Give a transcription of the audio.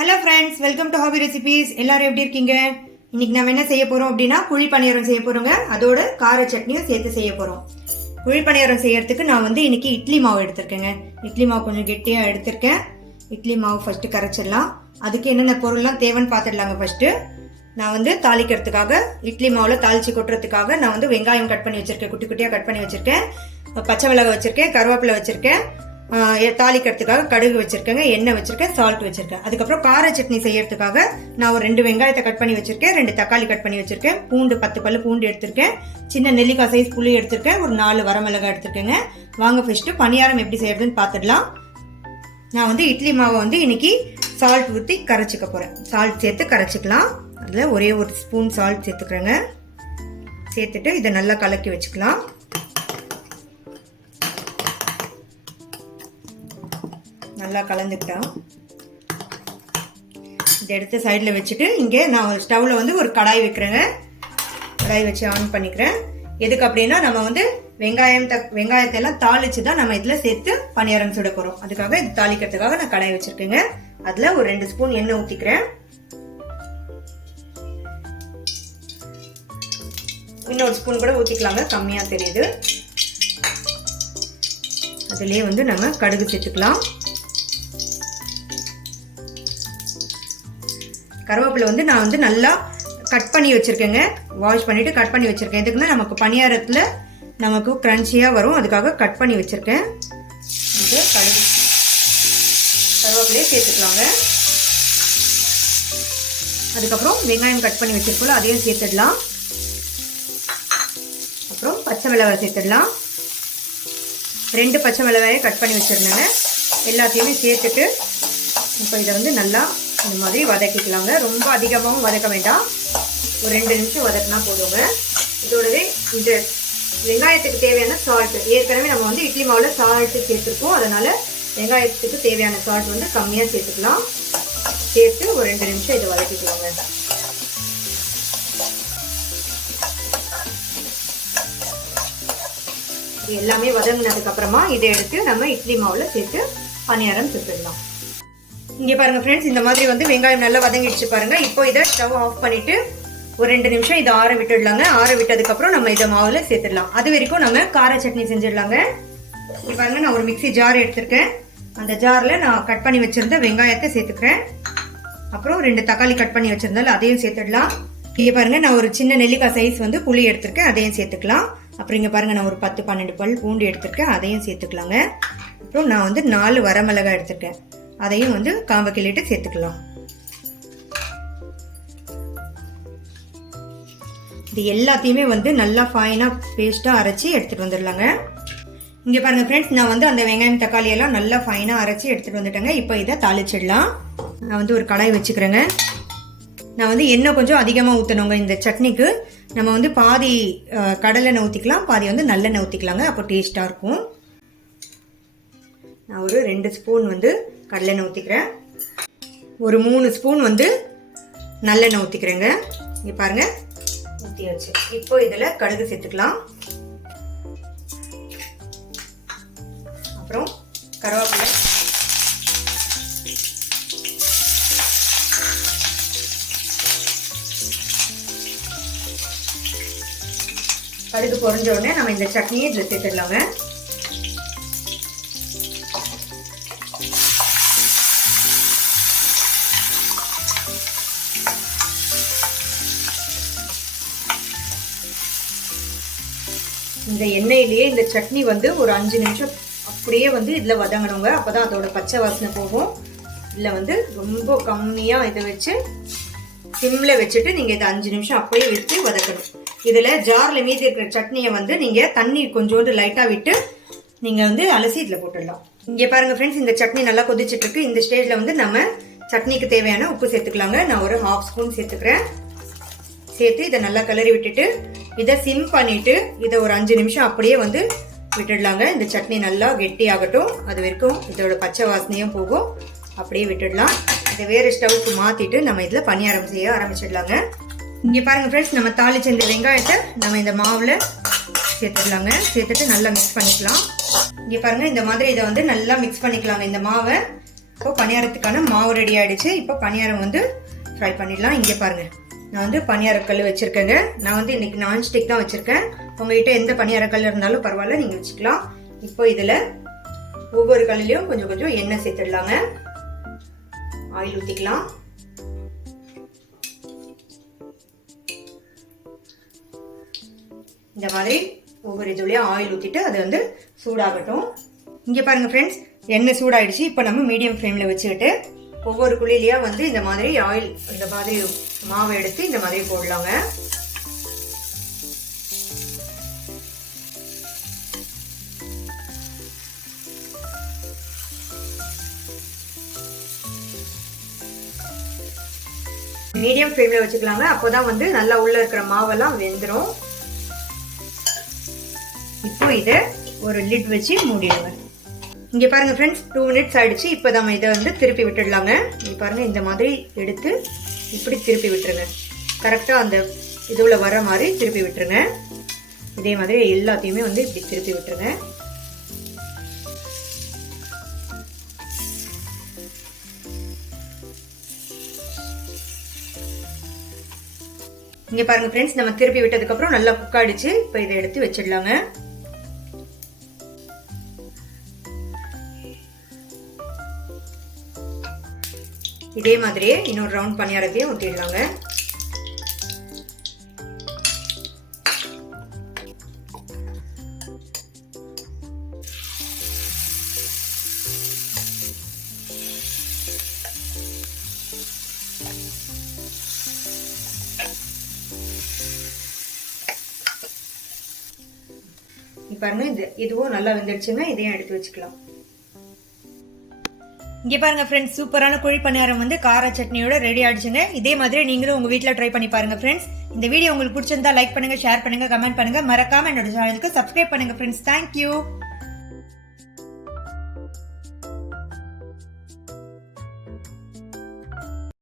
Hello friends, welcome to hobby recipes. எல்லாரும் எப்படி இருக்கீங்க? இன்னைக்கு நம்ம என்ன செய்ய போறோம் அப்படின்னா குழி பணியாரம் செய்ய போறோங்க. அதோட கார சட்னியும் சேர்த்து செய்ய போறோம். குழி பணியாரம் செய்யறதுக்கு நான் இன்னைக்கு இட்லி மாவு எடுத்திருக்கேங்க. இட்லி மாவு கொஞ்சம் கெட்டியா எடுத்திருக்கேன். இட்லி மாவு ஃபர்ஸ்ட் கரைச்சிடலாம். அதுக்கு என்னென்ன பொருள்லாம் தேவைன்னு பார்த்துடலாங்க. ஃபர்ஸ்ட் நான் தாளிக்கிறதுக்காக இட்லி மாவுல தாளிச்சு கொட்டுறதுக்காக நான் வெங்காயம் கட் பண்ணி வச்சிருக்கேன். குட்டி குட்டியா கட் பண்ணி வச்சிருக்கேன். பச்சை மிளகாய் வச்சிருக்கேன், கருவேப்பிலை வச்சிருக்கேன், தாளிக்கிறதுக்காக கடுகு வச்சிருக்கேங்க, எண்ணெய் வச்சிருக்கேன், சால்ட் வச்சிருக்கேன். அதுக்கப்புறம் கார சட்னி செய்யறதுக்காக நான் ஒரு 2 வெங்காயத்தை கட் பண்ணி வச்சிருக்கேன், 2 தக்காளி கட் பண்ணி வச்சிருக்கேன், பூண்டு 10 பல்லு பூண்டு எடுத்திருக்கேன், சின்ன நெல்லிக்காய் சைஸ் புளி எடுத்திருக்கேன், ஒரு 4 வரமிளகாய் எடுத்திருக்கேங்க. வாங்க ஃபர்ஸ்ட் பணியாரம் எப்படி செய்யறதுன்னு பார்த்துடலாம். நான் இட்லி மாவை இன்னைக்கு சால்ட் ஊற்றி கரைச்சிக்க போறேன். சால்ட் சேர்த்து கரைச்சிக்கலாம். அதில் ஒரே ஒரு ஸ்பூன் சால்ட் சேர்த்துக்கிறேங்க. சேர்த்துட்டு இதை நல்லா கலக்கி வச்சுக்கலாம். நல்லா கலந்துக்கிட்டோம். இதை எடுத்து சைடில் வச்சுட்டு இங்கே நான் ஸ்டவ்வில் ஒரு கடாய் வைக்கிறேங்க. கடாய் வச்சு ஆன் பண்ணிக்கிறேன். எதுக்கு அப்படின்னா நம்ம வெங்காயத்தை எல்லாம் தாளிச்சு தான் நம்ம இதில் சேர்த்து பணியாரம் சுட போகிறோம். அதுக்காக இது தாளிக்கிறதுக்காக நான் கடாய் வச்சிருக்கேங்க. அதில் ஒரு 2 ஸ்பூன் எண்ணெய் ஊற்றிக்கிறேன். இன்னொரு ஸ்பூன் கூட ஊற்றிக்கலாங்க, கம்மியாக தெரியுது. அதுலேயே நம்ம கடுகு சேர்த்துக்கலாம். கருவேப்பிலை நான் நல்லா கட் பண்ணி வச்சிருக்கேங்க. வாஷ் பண்ணிட்டு கட் பண்ணி வச்சிருக்கேன். எதுக்குன்னா நமக்கு பணியாரத்தில் நமக்கு கிரன்ச்சியாக வரும். அதுக்காக கட் பண்ணி வச்சிருக்கேன். இது கருவேப்பிலையே சேர்த்துக்கலாங்க. அதுக்கப்புறம் வெங்காயம் கட் பண்ணி வச்சிருக்கோம், அதையும் சேர்த்துடலாம். அப்புறம் பச்சை மிளகாய் சேர்த்துடலாம். 2 பச்சை மிளகாயை கட் பண்ணி வச்சிருந்தேங்க. எல்லாத்தையுமே சேர்த்துட்டு இப்போ இதை நல்லா இந்த மாதிரி வதக்கிக்கலாங்க. ரொம்ப அதிகமாகவும் வதக்க வேண்டாம், ஒரு 2 நிமிஷம் வதக்கினா போதுங்க. இதோடவே இந்த வெங்காயத்துக்கு தேவையான சால்ட், ஏற்கனவே நம்ம இட்லி மாவில் சால்ட்டு சேர்த்துருக்கோம். அதனால வெங்காயத்துக்கு தேவையான சால்ட் கம்மியாக சேர்த்துக்கலாம். சேர்த்து ஒரு 2 நிமிஷம் இதை வதக்கிக்கலாங்க. இது எல்லாமே வதங்கினதுக்கு அப்புறமா இதை எடுத்து நம்ம இட்லி மாவில் சேர்த்து பணியாரம் சுட்டுடலாம். இங்கே பாருங்க ஃப்ரெண்ட்ஸ், இந்த மாதிரி வெங்காயம் நல்லா வதங்கிடுச்சு பாருங்க. இப்போ இதை ஸ்டவ் ஆஃப் பண்ணிட்டு ஒரு 2 நிமிஷம் இதை ஆற விட்டுடலாங்க. ஆற விட்டதுக்கு அப்புறம் நம்ம இதை மாவுல சேர்த்துடலாம். அது வரைக்கும் நம்ம கார சட்னி செஞ்சிடலாங்க. இங்க பாருங்க, நான் ஒரு மிக்ஸி ஜார் எடுத்திருக்கேன். அந்த ஜார்ல நான் கட் பண்ணி வச்சிருந்த வெங்காயத்தை சேர்த்துக்கிறேன். அப்புறம் 2 தக்காளி கட் பண்ணி வச்சிருந்தாலும் அதையும் சேர்த்துடலாம். இங்க பாருங்க, நான் ஒரு சின்ன நெல்லிக்காய் சைஸ் புளி எடுத்திருக்கேன், அதையும் சேர்த்துக்கலாம். அப்புறம் இங்க பாருங்க, நான் ஒரு 10-12 பல் பூண்டு எடுத்திருக்கேன், அதையும் சேர்த்துக்கலாங்க. அப்புறம் நான் 4 வரமிளகாய் எடுத்திருக்கேன், அதையும் காம்பை கிள்ளிட்டு சேர்த்துக்கலாம். இது எல்லாத்தையுமே நல்லா ஃபைனா பேஸ்டா அரைச்சி எடுத்துட்டு வந்துடலாங்க. இங்க பாருங்க ஃப்ரெண்ட்ஸ், நான் அந்த வெங்காயம் தக்காளி எல்லாம் நல்லா ஃபைனா அரைச்சி எடுத்துட்டு வந்துட்டேங்க. இப்போ இதை தாளிச்சிடலாம். நான் ஒரு கடாய் வச்சுக்கிறேங்க. நான் எண்ணெய் கொஞ்சம் அதிகமாக ஊற்றணுங்க இந்த சட்னிக்கு. நம்ம பாதி கடலெண்ணெய் ஊற்றிக்கலாம், பாதி நல்லெண்ணெய் ஊற்றிக்கலாங்க. அப்போ டேஸ்டாக இருக்கும். நான் ஒரு 2 ஸ்பூன் கடலெண்ணெய் ஊற்றிக்கிறேன். ஒரு 3 ஸ்பூன் நல்லெண்ணெய் ஊற்றிக்கிறேங்க. இங்கே பாருங்க, ஊற்றியாச்சு. இப்போ இதில் கடுகு சேர்த்துக்கலாம். அப்புறம் கருவேப்பிலை, கடுகு பொரிஞ்ச உடனே நம்ம இந்த சட்னியை இதில் சேர்த்துடலாங்க. இந்த எண்ணெயிலேயே இந்த சட்னி ஒரு 5 நிமிஷம் அப்படியே இதுல வதங்கணுங்க. அப்பதான் அதோட பச்சை வாசனை போகும். இதுல ரொம்ப கம்மியா இதை வச்சு சிம்ல வச்சுட்டு நீங்க இதை 5 நிமிஷம் அப்படியே வச்சு வதக்கணும். இதுல ஜார்ல மீதி இருக்கிற சட்னியை நீங்க தண்ணி கொஞ்சோண்டு லைட்டா விட்டு நீங்க அலசி இதுல போட்டுடலாம். இங்க பாருங்க ஃப்ரெண்ட்ஸ், இந்த சட்னி நல்லா கொதிச்சிட்டு இருக்கு. இந்த ஸ்டேஜ்ல நம்ம சட்னிக்கு தேவையான உப்பு சேர்த்துக்கலாங்க. நான் ஒரு 1/2 ஸ்பூன் சேர்த்துக்கிறேன். சேர்த்து இதை நல்லா கிளறி விட்டுட்டு இதை சிம் பண்ணிட்டு இதை ஒரு 5 நிமிஷம் அப்படியே விட்டுடலாங்க. இந்த சட்னி நல்லா கெட்டி ஆகட்டும். அது வரைக்கும் இதோட பச்சை வாசனையும் போகும். அப்படியே விட்டுடலாம். இதை வேற ஸ்டவ்க்கு மாத்திட்டு நம்ம இதுல பணியாரம் செய்ய ஆரம்பிச்சிடலாங்க. இங்க பாருங்க ஃப்ரெண்ட்ஸ், நம்ம தாளிச்ச இந்த வெங்காயத்தை நம்ம இந்த மாவுல சேர்த்துடலாங்க. சேர்த்துட்டு நல்லா மிக்ஸ் பண்ணிக்கலாம். இங்க பாருங்க, இந்த மாதிரி இதை நல்லா மிக்ஸ் பண்ணிக்கலாங்க இந்த மாவை. இப்போ பணியாரத்துக்கான மாவு ரெடி ஆயிடுச்சு. இப்போ பணியாரம் வந்து ஃப்ரை பண்ணிடலாம். இங்கே பாருங்க, நான் வந்து பணியாரக்கல் வச்சிருக்கேங்க. நான் வந்து இன்னைக்கு நான்ஸ்டிக் தான் வச்சிருக்கேன். உங்ககிட்ட எந்த பணியாரக்கல் இருந்தாலும் பரவாயில்ல, நீங்க வச்சுக்கலாம். இப்போ இதுல ஒவ்வொரு கல்லையும் கொஞ்சம் கொஞ்சம் எண்ணெய் சேர்த்துடலாங்க. ஆயில் ஊற்றிக்கலாம். இந்த மாதிரி ஒவ்வொரு இதுலயும் ஆயில் ஊற்றிட்டு அது வந்து சூடாகட்டும். இங்கே பாருங்க ஃப்ரெண்ட்ஸ், எண்ணெய் சூடாயிடுச்சு. இப்போ நம்ம மீடியம் ஃப்ளேமில் வச்சுக்கிட்டு ஒவ்வொரு குழியிலையா வந்து இந்த மாதிரி ஆயில், இந்த மாதிரி மாவை எடுத்து இந்த மாதிரி போடலாங்க. மீடியம் ஃப்ளேம்ல வச்சுக்கலாங்க. அப்போதான் வந்து நல்லா உள்ள இருக்கிற மாவெல்லாம் வெந்துடும். இப்போ இதை ஒரு லிட் வச்சு மூடிடுங்க. இங்க பாருங்க ஃப்ரெண்ட்ஸ், 2 மினிட்ஸ் ஆயிடுச்சு. இப்போ நம்ம இதை வந்து திருப்பி விட்டுடலாங்க. இங்க பாருங்க, இந்த மாதிரி எடுத்து இப்படி திருப்பி விட்டுருங்க. கரெக்டா அந்த இதுல வர மாதிரி திருப்பி விட்டுருங்க. இதே மாதிரி எல்லாத்தையுமே வந்து இப்படி திருப்பி விட்டுருங்க. இங்க பாருங்க ஃப்ரெண்ட்ஸ், நம்ம திருப்பி விட்டதுக்கு அப்புறம் நல்லா குக் ஆயிடுச்சு. இப்போ இதை எடுத்து வச்சிடலாங்க. இதே மாதிரியே இன்னொரு ரவுண்ட் பணியாரத்தையும் ஊற்றிடலாங்க. பாருங்க, இதுவும் நல்லா வெந்துடுச்சுங்க. இதையும் எடுத்து வச்சுக்கலாம். இங்க பாருங்க ஃப்ரெண்ட்ஸ், சூப்பரான குழி பணியாரம் வந்து கார சட்னியோட ரெடி ஆயிடுச்சுங்க. இதே மாதிரி நீங்களும் உங்க வீட்ல ட்ரை பண்ணி பாருங்க ஃப்ரெண்ட்ஸ். இந்த வீடியோ உங்களுக்கு பிடிச்சிருந்தா லைக் பண்ணுங்க, ஷேர் பண்ணுங்க, கமெண்ட் பண்ணுங்க. மறக்காம என்னோட சேனலுக்கு சப்ஸ்கிரைப் பண்ணுங்க ஃப்ரெண்ட்ஸ். தேங்க்யூ.